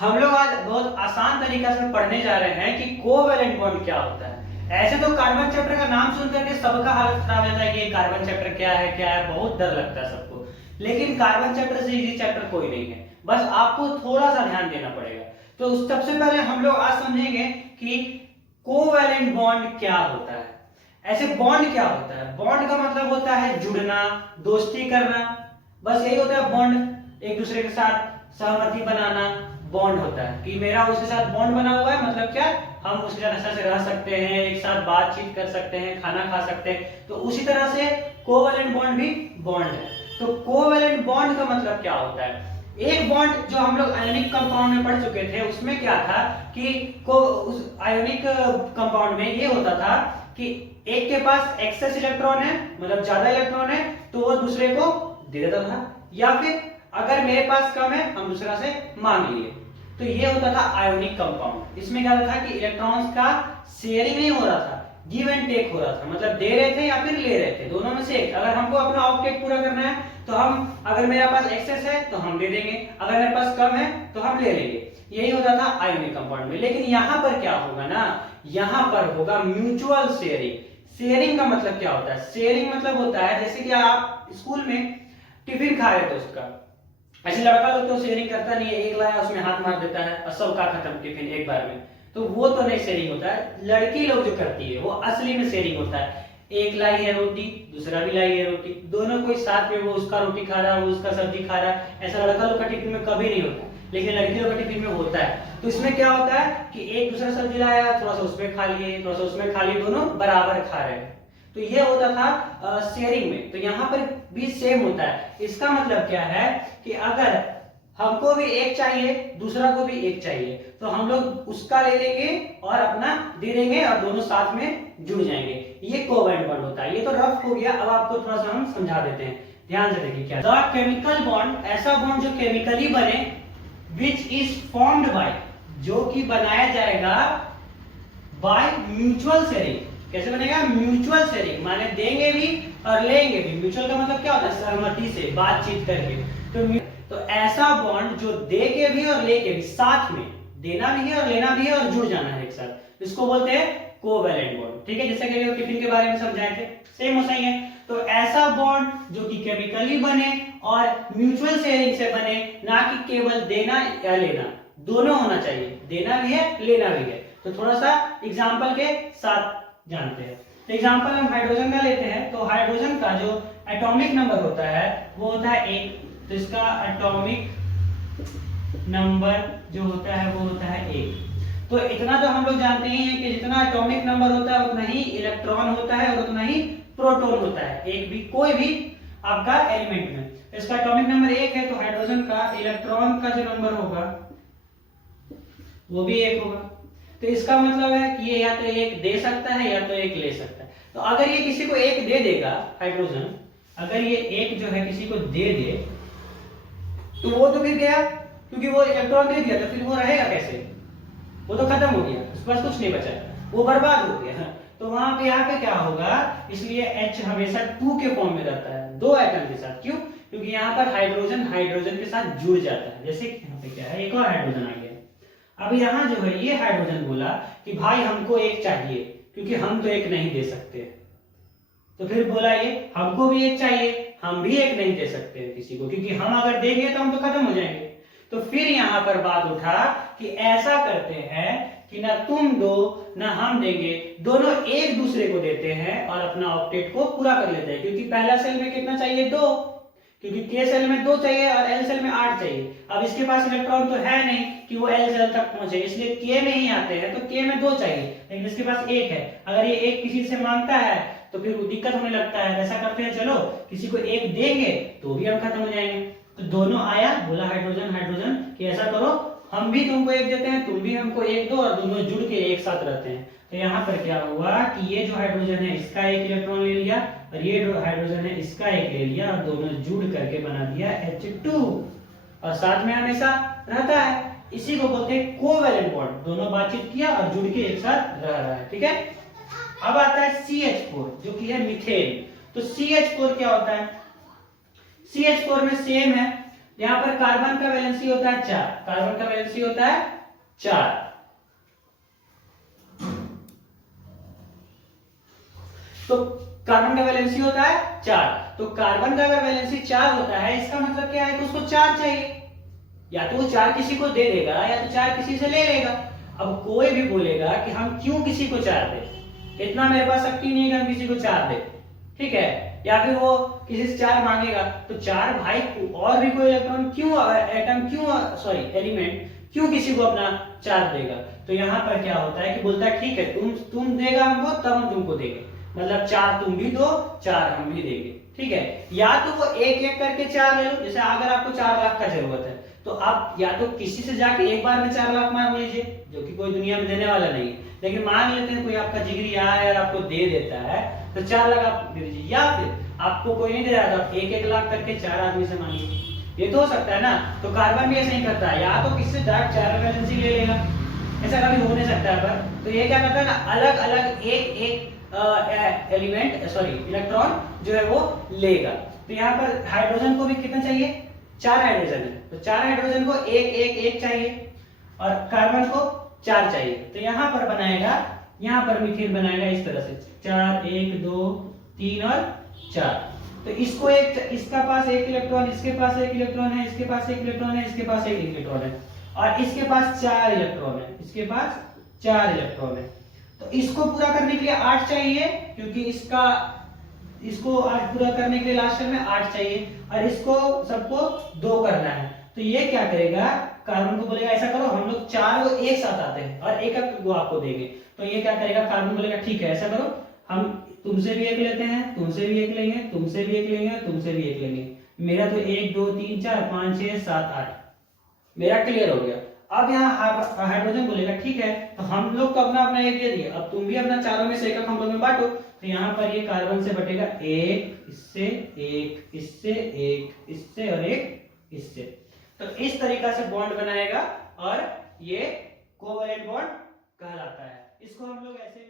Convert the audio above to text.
हम लोग आज बहुत आसान तरीका से पढ़ने जा रहे हैं कि कोवैलेंट बॉन्ड क्या होता है। ऐसे तो कार्बन चैप्टर का नाम सुन करके सबका हालत खराब रहता है कि ये कार्बन चैप्टर क्या है, बहुत डर लगता है सबको। लेकिन कार्बन चैप्टर से इजी चैप्टर कोई नहीं है, बस आपको थोड़ा सा ध्यान देना पड़ेगा। तो सबसे पहले हम लोग आज समझेंगे कि कोवैलेंट बॉन्ड क्या होता है। ऐसे बॉन्ड क्या होता है? बॉन्ड का मतलब होता है जुड़ना, दोस्ती करना, बस यही होता है बॉन्ड। एक दूसरे के साथ सहमति बनाना बॉन्ड होता है कि मेरा उसके साथ बॉन्ड बना हुआ है, मतलब क्या, हम उसके साथ अच्छा से रह सकते हैं, एक साथ बातचीत कर सकते हैं, खाना खा सकते हैं। तो उसी तरह से कोवैलेंट बॉन्ड भी बॉन्ड है। तो कोवैलेंट बॉन्ड का मतलब क्या होता है? एक बॉन्ड जो हम लोग आयोनिक कंपाउंड में पढ़ चुके थे, उसमें क्या था कि उस आयोनिक कंपाउंड में ये होता था कि एक के पास एक्सेस इलेक्ट्रॉन है, मतलब ज्यादा इलेक्ट्रॉन है, तो वो दूसरे को दे देता था, या फिर अगर मेरे पास कम है हम दूसरा से मांग लिए। तो ये होता था आयोनिक कंपाउंड। इसमें क्या था कि इलेक्ट्रॉन्स का शेयरिंग नहीं हो रहा था, गिव एंड टेक हो रहा था, मतलब दे रहे थे या फिर ले रहे थे, दोनों में से एक। अगर हमको अपना ऑक्टेट पूरा करना है तो हम, अगर मेरे पास एक्सेस है तो हम दे देंगे, अगर मेरे पास कम है तो हम ले लेंगे। यही होता था आयोनिक कंपाउंड में। लेकिन यहाँ पर क्या होगा ना, यहाँ पर होगा म्यूचुअल शेयरिंग। शेयरिंग का मतलब क्या होता है? शेयरिंग मतलब होता है जैसे कि आप स्कूल में टिफिन खा रहे थे उसका, ऐसे लड़का लोग तो शेयरिंग करता नहीं है, एक लाया उसमें हाथ मार देता है और सबका खत्म टिफिन एक बार में। तो वो तो नहीं शेयरिंग होता है। लड़की लोग जो करती है वो असली में शेयरिंग होता है। एक लाई है रोटी, दूसरा भी लाई है रोटी, दोनों कोई साथ में, वो उसका रोटी खा रहा है, वो उसका सब्जी खा रहा है। ऐसा लड़का लोग का टिफिन में कभी नहीं होता, लेकिन लड़की लोग का टिफिन में होता है। तो इसमें क्या होता है कि एक दूसरा सब्जी लाया, थोड़ा सा उसमें खा लिए, थोड़ा सा उसमें खा लिए, दोनों बराबर खा रहे हैं। तो ये होता था शेयरिंग में। तो यहाँ पर भी सेम होता है। इसका मतलब क्या है कि अगर हमको भी एक चाहिए, दूसरा को भी एक चाहिए, तो हम लोग उसका ले लेंगे और अपना दे देंगे और दोनों साथ में जुड़ जाएंगे। ये कोवैलेंट बॉन्ड होता है। ये तो रफ हो गया, अब आपको थोड़ा सा हम समझा देते हैं, ध्यान से देखिए क्या। द केमिकल बॉन्ड, ऐसा बॉन्ड जो केमिकली बने, विच इज फॉर्म्ड बाय, जो कि बनाया जाएगा बाय म्यूचुअल शेयरिंग। कैसे बनेगा? म्यूचुअल शेयरिंग, माने देंगे भी और लेंगे भी। म्यूचुअल का मतलब क्या होता है? सहमति से, बातचीत करके। तो ऐसा बॉन्ड जो दे के भी और लेके भी, साथ में देना भी है और लेना भी है और जुड़ जाना है एक साथ, इसको बोलते हैं कोवैलेंट बॉन्ड। ठीक है, जैसे कि हम टिफिन के बारे में समझाए थे, सेम वैसा ही है। तो ऐसा बॉन्ड जो कि केमिकली बने और म्यूचुअल शेयरिंग से बने, ना कि केवल देना या लेना, दोनों होना चाहिए, देना भी है लेना भी है। तो थोड़ा सा एग्जांपल के साथ जानते हैं। तो एग्जांपल हम हाइड्रोजन का लेते हैं। तो हाइड्रोजन का जो एटॉमिक नंबर होता है वो होता है 1। तो इसका एटॉमिक नंबर जो होता है वो होता है 1। तो इतना तो हम लोग जानते ही हैं कि जितना एटॉमिक नंबर होता है उतना ही इलेक्ट्रॉन होता है और उतना ही प्रोटॉन होता है, एक भी कोई भी आपका एलिमेंट में। इसका एटॉमिक नंबर 1 है, तो हाइड्रोजन का इलेक्ट्रॉन का जो नंबर होगा वो भी 1 होगा। तो इसका मतलब है कि ये या तो एक दे सकता है या तो एक ले सकता है। तो अगर ये किसी को एक दे देगा, हाइड्रोजन अगर ये एक जो है किसी को दे दे, तो वो तो गिर गया, क्योंकि वो इलेक्ट्रॉन दे दिया, तो फिर वो रहेगा कैसे? वो तो खत्म हो गया, उसके पास कुछ नहीं बचा, वो बर्बाद हो गया। तो वहां पे यहाँ पे क्या होगा, इसलिए H हमेशा 2 के फॉर्म में रहता है, 2 एटम के साथ। क्यों? क्योंकि यहाँ पर हाइड्रोजन हाइड्रोजन के साथ जुड़ जाता है। जैसे यहाँ पे क्या है, एक और हाइड्रोजन आ गया। अब यहाँ जो है ये हाइड्रोजन बोला कि भाई हमको एक चाहिए, क्योंकि हम तो एक नहीं दे सकते। तो फिर बोला ये हमको भी एक चाहिए, हम भी एक नहीं दे सकते किसी को, क्योंकि हम अगर देंगे तो हम तो खत्म हो जाएंगे। तो फिर यहाँ पर बात उठा कि ऐसा करते हैं कि ना तुम दो ना हम देंगे, दोनों एक दूसरे को देते हैं और अपना ऑक्टेट को पूरा कर लेते हैं। क्योंकि पहला सेल में कितना चाहिए? 2, क्योंकि के सेल में 2 चाहिए और एल सेल में 8 चाहिए। अब इसके पास इलेक्ट्रॉन तो है नहीं कि वो एल सेल तक पहुंचे, इसलिए के में ही आते हैं, तो के में 2 चाहिए, लेकिन इसके पास 1 है। अगर ये एक किसी से मांगता है तो फिर दिक्कत होने लगता है। ऐसा करते हैं, चलो किसी को एक देंगे तो भी हम खत्म हो जाएंगे। तो दोनों आया, बोला हाइड्रोजन हाइड्रोजन कि ऐसा करो, हम भी तुमको एक देते हैं, तुम भी हमको एक दो, और दोनों जुड़ के एक साथ रहते हैं। तो यहाँ पर क्या हुआ कि ये जो हाइड्रोजन है इसका एक इलेक्ट्रॉन ले लिया और ये जो हाइड्रोजन है इसका एक ले लिया, और दोनों जुड़ करके बना दिया H2, और साथ में हमेशा रहता है। इसी को बोलते हैं कोवैलेंट बॉन्ड। दोनों बातचीत किया और जुड़ के एक साथ रह रहा है। ठीक है, अब आता है CH4 जो कि है मीथेन। तो CH4 क्या होता है? CH4 में सेम है, यहाँ पर कार्बन का वैलेंसी होता है 4, कार्बन का वैलेंसी होता है 4। तो कार्बन का वैलेंसी होता है 4, तो कार्बन का अगर वैलेंसी 4 होता है इसका मतलब क्या है कि उसको 4 चाहिए, या तो वो 4 किसी को दे देगा या तो 4 किसी से ले लेगा। अब कोई भी बोलेगा कि हम क्यों किसी को 4 दें, इतना मेरे पास शक्ति नहीं है कि हम किसी को 4 दें, ठीक है, या फिर वो किसी से 4 मांगेगा तो 4 भाई और भी कोई इलेक्ट्रॉन क्यों, एटम क्यों, सॉरी एलिमेंट क्यों किसी को अपना 4 देगा। तो यहाँ पर क्या होता है कि बोलता है ठीक है तुम देगा हमको तब हम तुमको देंगे, मतलब 4 तुम भी दो 4 हम भी देंगे, ठीक है। या तो वो एक एक करके 4 ले लो, जैसे अगर आपको 4 लाख का जरूरत है तो आप या तो किसी से जाके एक बार में 4 लाख मांग लीजिए, जो कि कोई दुनिया में देने वाला नहीं है, लेकिन मान लेते हैं कोई आपका जिगरी आया और आपको दे देता है तो 4 लाख आप दे दीजिए, या फिर आपको कोई नहीं दे रहा तो आप एक एक लाख करके 4 आदमी से मांगिए, ये तो हो सकता है ना। तो कार्बन भी ऐसा ही करता है, या तो किसी से डायरेक्ट 4 वैलेंसी ले लेगा, ऐसा कभी हो नहीं सकता है, पर तो ये क्या करता है ना, अलग अलग एक एक एलिमेंट सॉरी इलेक्ट्रॉन जो है वो लेगा। तो यहाँ पर हाइड्रोजन को भी कितना चाहिए, 4 हाइड्रोजन है, तो 4 हाइड्रोजन को एक एक एक चाहिए और कार्बन को 4 चाहिए, तो यहाँ पर बनाएगा, यहाँ पर मीथेन बनाएगा इस तरह से 4 1 2 3 और 4। तो इसको एक, इसका पास एक इलेक्ट्रॉन, इसके पास एक इलेक्ट्रॉन है, इसके पास एक इलेक्ट्रॉन है, इसके पास एक इलेक्ट्रॉन है और इसके पास 4 इलेक्ट्रॉन है, इसके पास 4 इलेक्ट्रॉन है। तो इसको पूरा करने के लिए 8 चाहिए, क्योंकि इसको 8 पूरा करने के लिए लास्ट में 8 चाहिए और इसको सबको 2 करना है। तो ये क्या करेगा, कार्बन को बोलेगा ऐसा करो, हम लोग 4 वो एक साथ आते हैं और एक एक वो आपको देंगे। तो ये क्या करेगा, कार्बन बोलेगा ठीक है ऐसा करो, हम तुमसे भी एक लेते हैं, तुमसे भी एक लेंगे, तुमसे भी एक लेंगे, तुमसे भी एक लेंगे, मेरा तो 1 2 3 4 5 6 7 8 मेरा क्लियर हो गया। अब यहाँ हाइड्रोजन बोलेगा ठीक है, तो हम लोग तो अपना अपना एक दे दिए, अब तुम भी अपना चारों में से एक हम लोग में बांटो। तो यहाँ पर ये कार्बन से बटेगा एक इससे, एक इससे, एक इससे और एक इससे। तो इस तरीका से बॉन्ड बनाएगा और ये कोवैलेंट बॉन्ड कहलाता है। इसको हम लोग ऐसे